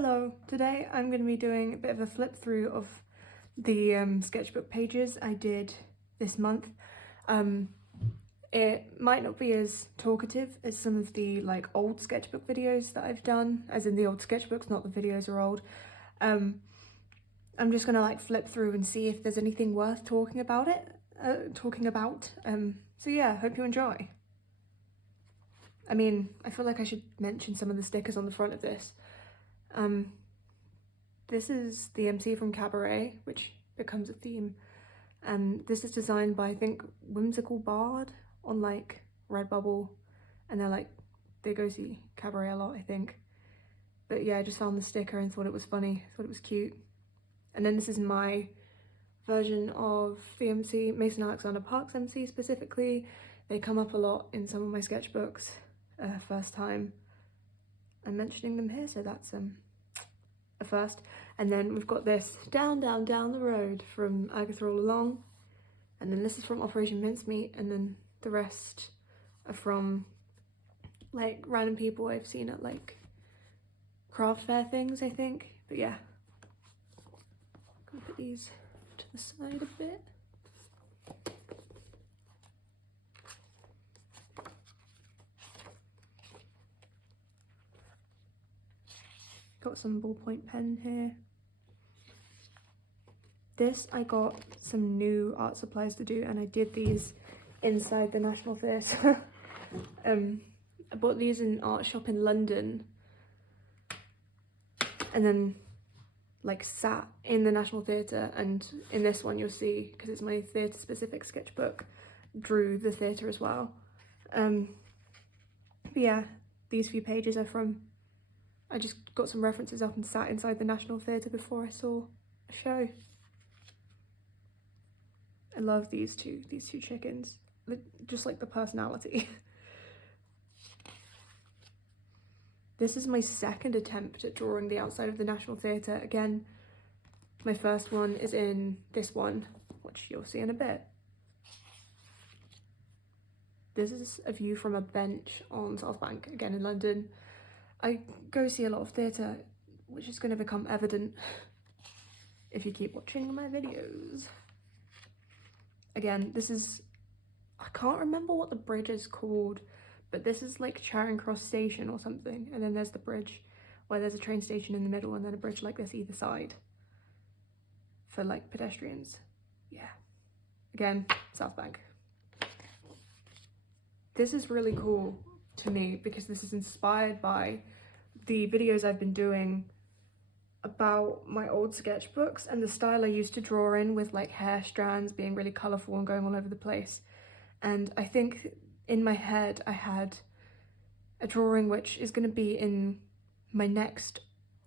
Hello, today I'm going to be doing a bit of a flip through of the sketchbook pages I did this month. It might not be as talkative as some of the old sketchbook videos that I've done, as in the old sketchbooks, not the videos are old. I'm just going to flip through and see if there's anything worth talking about. So yeah, hope you enjoy. I mean, I feel like I should mention some of the stickers on the front of this. This is the MC from Cabaret, which becomes a theme, and this is designed by, I think, Whimsical Bard on Redbubble, and they go see Cabaret a lot, I think. But yeah, I just found the sticker and thought it was funny, thought it was cute. And then this is my version of the MC, Mason Alexander Park's MC specifically. They come up a lot in some of my sketchbooks. First time I'm mentioning them here, so that's a first. And then we've got this down the road from Agatha All Along, and then this is from Operation Mincemeat, and then the rest are from random people I've seen at craft fair things, I think. But yeah, gonna put these to the side a bit. Got some ballpoint pen here. This, I got some new art supplies to do, and I did these inside the National Theatre. I bought these in an art shop in London, and then sat in the National Theatre, and in this one you'll see, because it's my theatre specific sketchbook, drew the theatre as well. But yeah, these few pages are from, I just got some references up and sat inside the National Theatre before I saw a show. I love these two chickens, just the personality. This is my second attempt at drawing the outside of the National Theatre. Again, my first one is in this one, which you'll see in a bit. This is a view from a bench on South Bank, again in London. I go see a lot of theatre, which is going to become evident if you keep watching my videos. Again, this is, I can't remember what the bridge is called, but this is Charing Cross Station or something, and then there's the bridge where there's a train station in the middle and then a bridge like this either side for pedestrians. Yeah, again, South Bank. This is really cool to me because this is inspired by the videos I've been doing about my old sketchbooks and the style I used to draw in with hair strands being really colourful and going all over the place. And I think in my head I had a drawing which is going to be in my next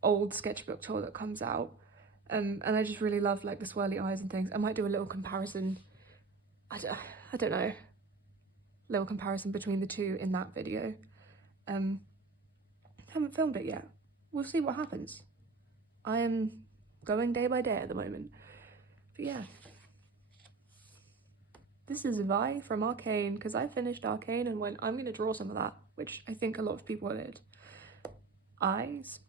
old sketchbook tour that comes out, and I just really love the swirly eyes and things. I might do a little comparison, I don't know, little comparison between the two in that video. Haven't filmed it yet, we'll see what happens. I am going day by day at the moment. But yeah, this is Vi from Arcane, because I finished Arcane and went, I'm going to draw some of that, which I think a lot of people did. Eyes.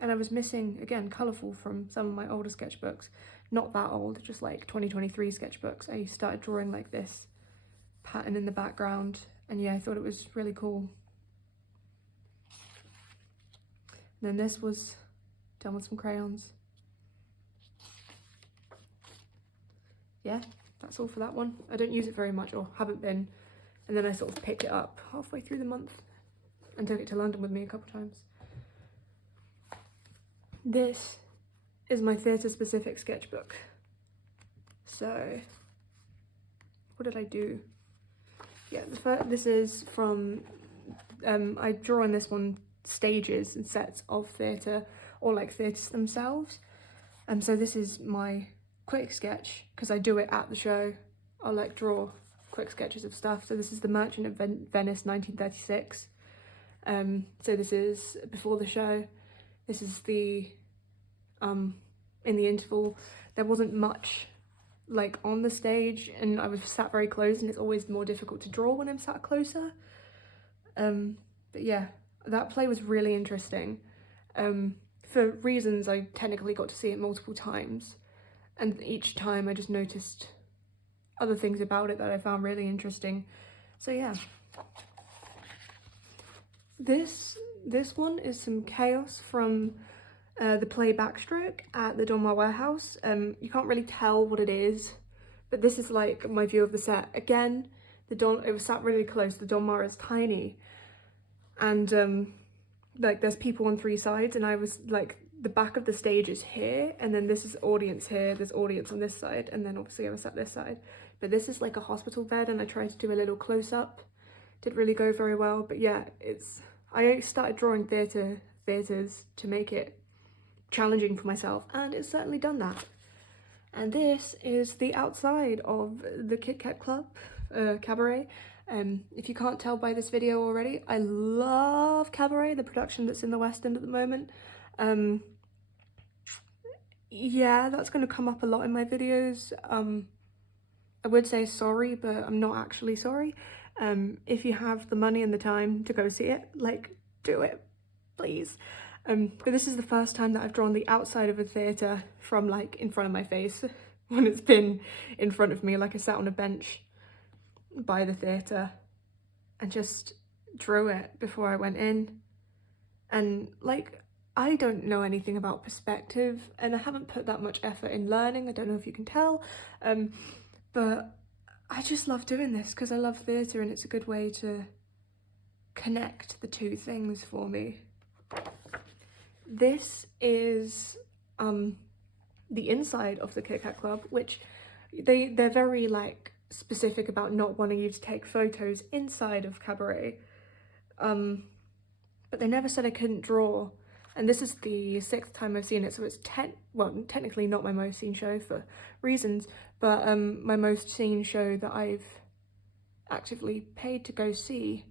And I was missing, again, colourful from some of my older sketchbooks. Not that old, just 2023 sketchbooks. I started drawing this pattern in the background, and yeah, I thought it was really cool. And then this was done with some crayons. Yeah, that's all for that one. I don't use it very much, or haven't been, and then I sort of picked it up halfway through the month and took it to London with me a couple times. This is my theatre specific sketchbook. So what did I do? Yeah, this is from, I draw in this one stages and sets of theatre, or theatres themselves. So this is my quick sketch, because I do it at the show. I'll draw quick sketches of stuff. So this is The Merchant of Venice 1936. So this is before the show. This is the in the interval. There wasn't much on the stage, and I was sat very close, and it's always more difficult to draw when I'm sat closer. But yeah, that play was really interesting. for reasons I technically got to see it multiple times, and each time I just noticed other things about it that I found really interesting. So yeah. This one is some chaos from the play Backstroke at the Donmar warehouse. You can't really tell what it is, but this is like my view of the set. Again, it was sat really close. The Donmar is tiny, and like there's people on 3 sides, and I was like, the back of the stage is here, and then this is audience here, there's audience on this side, and then obviously I was at this side. But this is like a hospital bed, and I tried to do a little close-up. Didn't really go very well, but yeah, I started drawing theatres to make it challenging for myself, and it's certainly done that. And this is the outside of the Kit Kat Club, Cabaret. If you can't tell by this video already, I love Cabaret, the production that's in the West End at the moment. Yeah, that's going to come up a lot in my videos. I would say sorry, but I'm not actually sorry. If you have the money and the time to go see it, like, do it, please. But this is the first time that I've drawn the outside of a theatre from like in front of my face when it's been in front of me. Like I sat on a bench by the theatre and just drew it before I went in. And like, I don't know anything about perspective, and I haven't put that much effort in learning. I don't know if you can tell, but I just love doing this because I love theatre, and it's a good way to connect the two things for me. This is the inside of the Kit Kat Club, which they're very like specific about not wanting you to take photos inside of Cabaret, but they never said I couldn't draw. And this is the 6th time I've seen it, so it's technically not my most seen show for reasons, but my most seen show that I've actively paid to go see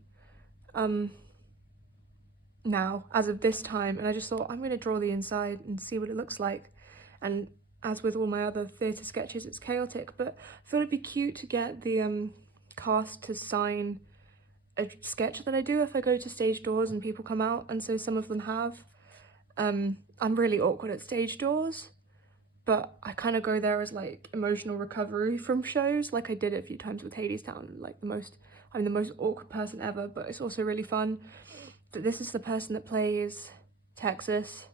now, as of this time. And I just thought, I'm going to draw the inside and see what it looks like. And as with all my other theatre sketches, it's chaotic, but I thought it'd be cute to get the cast to sign a sketch that I do if I go to stage doors and people come out, and so some of them have. I'm really awkward at stage doors, but I kind of go there as like emotional recovery from shows. Like I did it a few times with Hadestown, like I'm the most awkward person ever, but it's also really fun. But this is the person that plays Texas.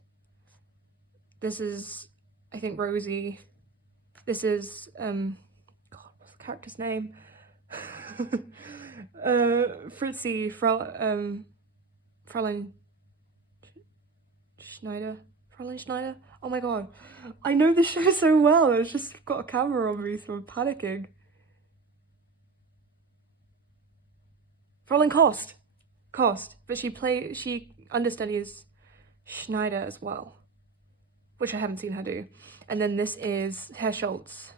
This is, I think, Rosie. This is, God, what's the character's name? Fritzi, Fräulein Schneider. Oh my god, I know the show so well. It's just got a camera on me, so I'm panicking. Fräulein Kost, but she understudies Schneider as well, which I haven't seen her do. And then this is Herr Schultz,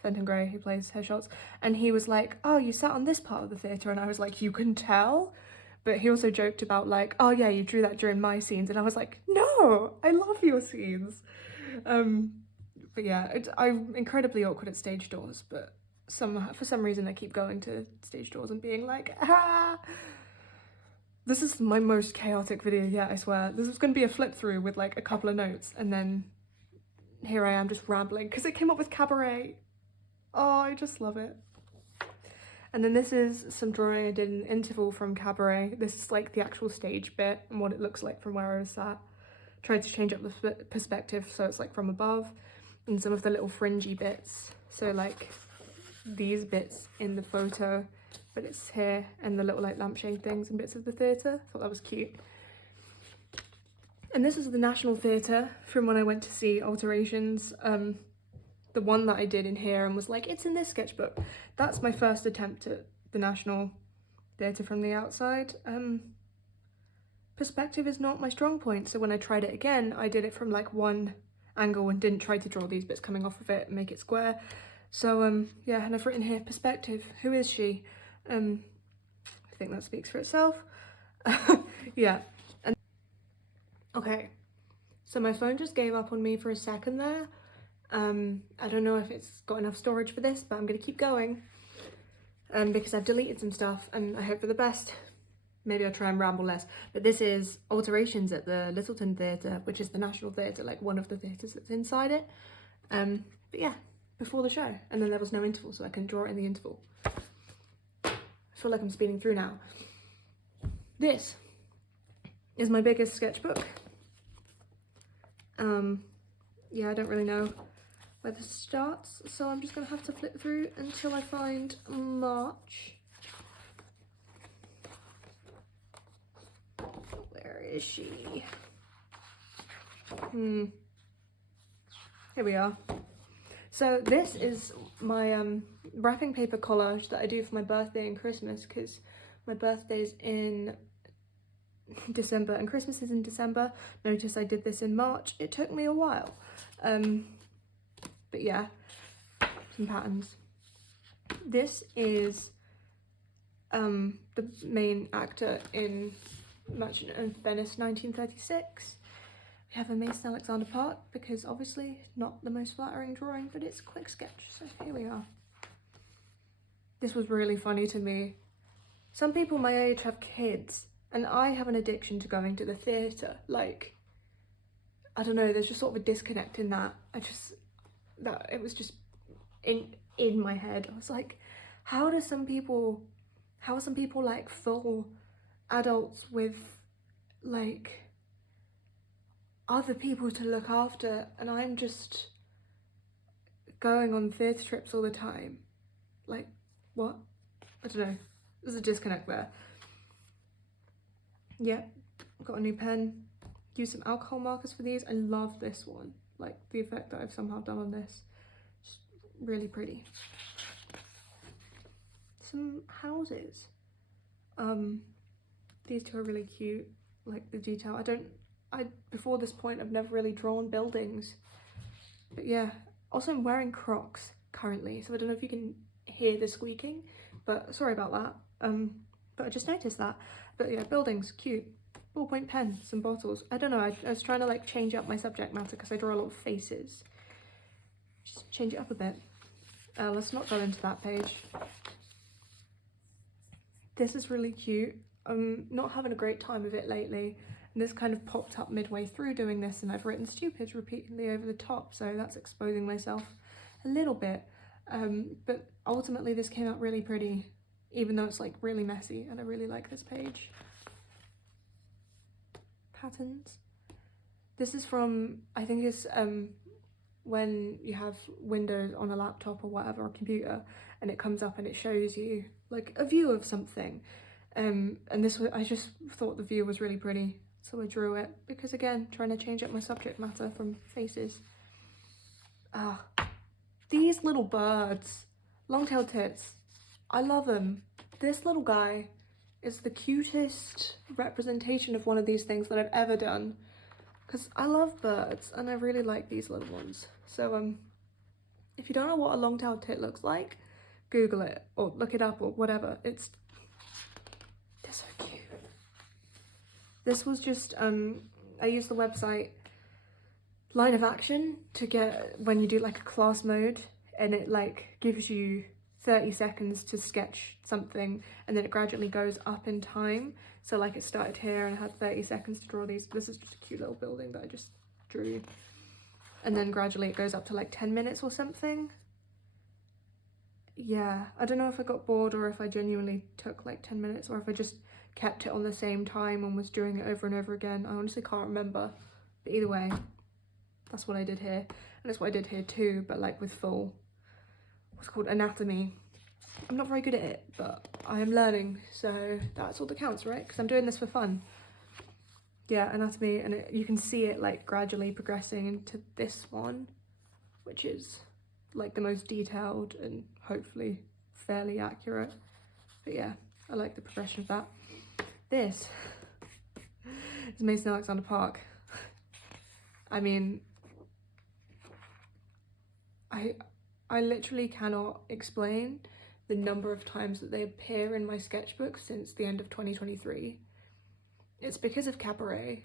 Fenton Gray, who plays Herr Schultz, and he was like, oh, you sat on this part of the theatre, and I was like, you can tell? But he also joked about like, oh yeah, you drew that during my scenes, and I was like, no, I love your scenes. But yeah, I'm incredibly awkward at stage doors, but for some reason I keep going to stage doors and being like, ah. This is my most chaotic video yet, I swear. This is going to be a flip through with like a couple of notes, and then here I am just rambling because it came up with Cabaret. Oh, I just love it. And then this is some drawing I did in interval from Cabaret. This is like the actual stage bit and what it looks like from where I was sat. Tried to change up the perspective so it's like from above, and some of the little fringy bits. So like these bits in the photo, but it's here, and the little like lampshade things and bits of the theatre. Thought that was cute. And this is the National Theatre from when I went to see Alterations. The one that I did in here and was like, it's in this sketchbook. That's my first attempt at the National Theatre from the outside. Perspective is not my strong point, so when I tried it again, I did it from like one angle and didn't try to draw these bits coming off of it and make it square. So yeah, and I've written here, perspective, who is she? I think that speaks for itself. Yeah. And okay, so my phone just gave up on me for a second there. I don't know if it's got enough storage for this, but I'm gonna keep going because I've deleted some stuff and I hope for the best. maybe I'll try and ramble less. But this is alterations at the Littleton Theatre, which is the National Theatre, like one of the theatres that's inside it. But yeah, before the show. And then there was no interval, so I can draw it in the interval. I feel like I'm speeding through now. This is my biggest sketchbook. Yeah, I don't really know where this starts, so I'm just gonna have to flip through until I find March. Where is she? Here we are. So this is my wrapping paper collage that I do for my birthday and Christmas, because my birthday's in December and Christmas is in December. Notice I did this in March. It took me a while. But yeah, some patterns. This is the main actor in Merchant of Venice 1936. We have a Mason Alexander Park, because obviously not the most flattering drawing, but it's a quick sketch, so here we are. This was really funny to me. Some people my age have kids, and I have an addiction to going to the theatre. Like, I don't know, there's just sort of a disconnect in that. It was just in my head. I was like, how are some people like full adults with like other people to look after, and I'm just going on theatre trips all the time? Like, what? I don't know, there's a disconnect there. Yeah, got a new pen. Use some alcohol markers for these. I love this one, like the effect that I've somehow done on this. Just really pretty. Some houses. These two are really cute, like the detail. Before this point I've never really drawn buildings, but yeah. Also, I'm wearing Crocs currently, so I don't know if you can hear the squeaking, but sorry about that. But I just noticed that. But yeah, buildings, cute. Ballpoint pen, some bottles. I don't know, I was trying to like change up my subject matter because I draw a lot of faces. Just change it up a bit. Let's not go into that page. This is really cute. I'm not having a great time with it lately, and this kind of popped up midway through doing this, and I've written stupid repeatedly over the top, so that's exposing myself a little bit. But ultimately this came out really pretty, even though it's like really messy, and I really like this page. Patterns. This is from, I think it's when you have Windows on a laptop or whatever, or computer, and it comes up and it shows you like a view of something. And this was, I just thought the view was really pretty, so I drew it, because again, trying to change up my subject matter from faces. These little birds, long-tailed tits, I love them. This little guy is the cutest representation of one of these things that I've ever done, because I love birds and I really like these little ones. So if you don't know what a long-tailed tit looks like, Google it or look it up or whatever. They're so cute. This was just I used the website Line of Action to get, when you do like a class mode, and it like gives you 30 seconds to sketch something, and then it gradually goes up in time. So like it started here and I had 30 seconds to draw these. This is just a cute little building that I just drew, and then gradually it goes up to like 10 minutes or something. Yeah, I don't know if I got bored or if I genuinely took like 10 minutes, or if I just kept it on the same time and was doing it over and over again. I honestly can't remember, but either way, that's what I did here, and that's what I did here too, but like with full, what's called anatomy. I'm not very good at it, but I am learning, so that's all that counts, right? Because I'm doing this for fun. Yeah, anatomy, and you can see it like gradually progressing into this one, which is like the most detailed and hopefully fairly accurate. But yeah, I like the progression of that. This is Mason Alexander Park. I mean, I literally cannot explain the number of times that they appear in my sketchbook since the end of 2023. It's because of Cabaret.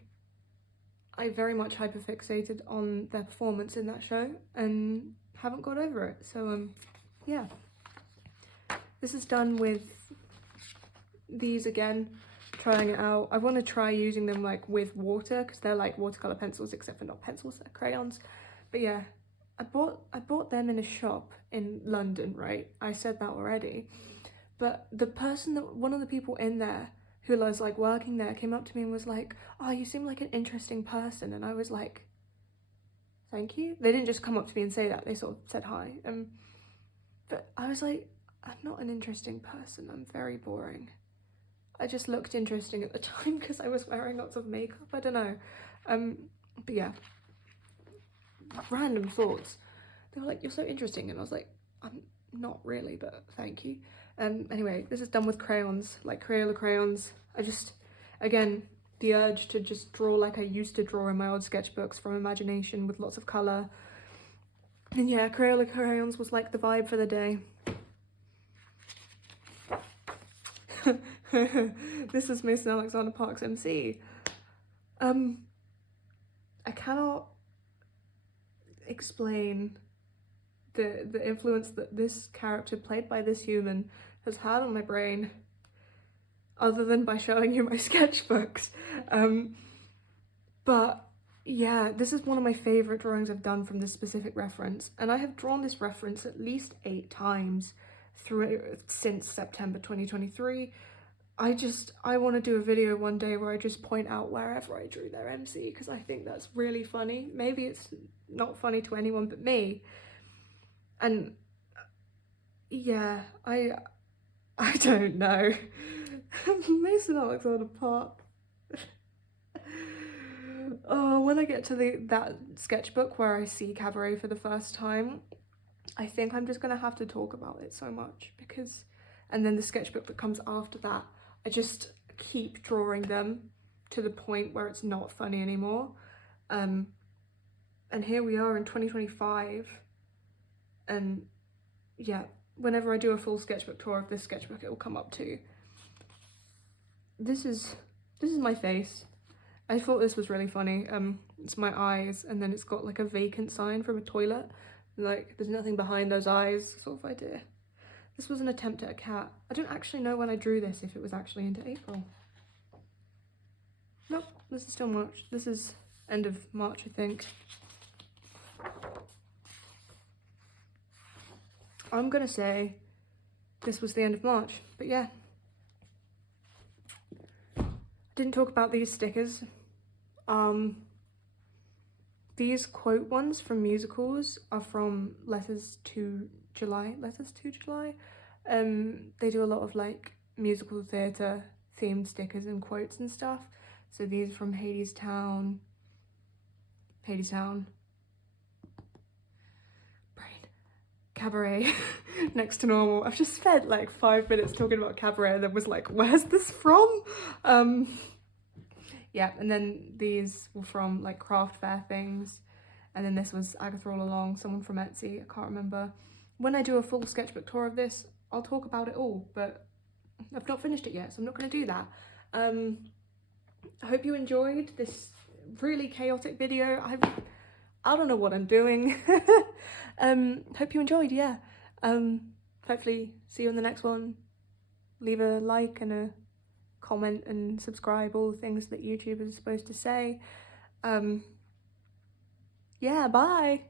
I very much hyperfixated on their performance in that show and haven't got over it. So yeah. This is done with these again, trying it out. I want to try using them like with water, because they're like watercolor pencils, except for not pencils, they're crayons. But yeah, I bought them in a shop in London, right? I said that already. But one of the people in there who was like working there came up to me and was like, "Oh, you seem like an interesting person." And I was like, "Thank you." They didn't just come up to me and say that, they sort of said hi. But I was like, I'm not an interesting person, I'm very boring. I just looked interesting at the time because I was wearing lots of makeup, I don't know. But yeah, random thoughts. They were like, "You're so interesting," and I was like, I'm not really, but thank you. Anyway, this is done with crayons, like Crayola crayons. I just, again, the urge to just draw like I used to draw in my old sketchbooks from imagination with lots of colour. And yeah, Crayola crayons was like the vibe for the day. This is Mason Alexander Park's MC. I cannot explain the influence that this character played by this human has had on my brain, other than by showing you my sketchbooks. But yeah, this is one of my favourite drawings I've done from this specific reference, and I have drawn this reference at least 8 times since September 2023. I want to do a video one day where I just point out wherever I drew their MC, because I think that's really funny. Maybe it's not funny to anyone but me. And yeah, I don't know. Mason Alexander Park. Oh, when I get to that sketchbook where I see Cabaret for the first time, I think I'm just gonna have to talk about it so much, because, and then the sketchbook that comes after that, I just keep drawing them to the point where it's not funny anymore. And here we are in 2025, and yeah, whenever I do a full sketchbook tour of this sketchbook, it will come up too. This is my face. I thought this was really funny. It's my eyes, and then it's got like a vacant sign from a toilet. Like, there's nothing behind those eyes, sort of idea. This was an attempt at a cat. I don't actually know when I drew this, if it was actually into April. Nope, this is still March. This is end of March, I think. I'm gonna say this was the end of March, but yeah. Didn't talk about these stickers. These quote ones from musicals are from Letters to July. They do a lot of like musical theatre themed stickers and quotes and stuff. So these are from Hadestown, Cabaret, Next to Normal. I've just spent like 5 minutes talking about Cabaret and then was like, where's this from? Yeah, and then these were from like craft fair things. And then this was Agatha All Along, someone from Etsy, I can't remember. When I do a full sketchbook tour of this, I'll talk about it all, but I've not finished it yet, so I'm not going to do that. I hope you enjoyed this really chaotic video. I don't know what I'm doing. Hope you enjoyed, yeah. Hopefully see you in the next one. Leave a like and a comment and subscribe, all the things that YouTube is supposed to say. Yeah, bye.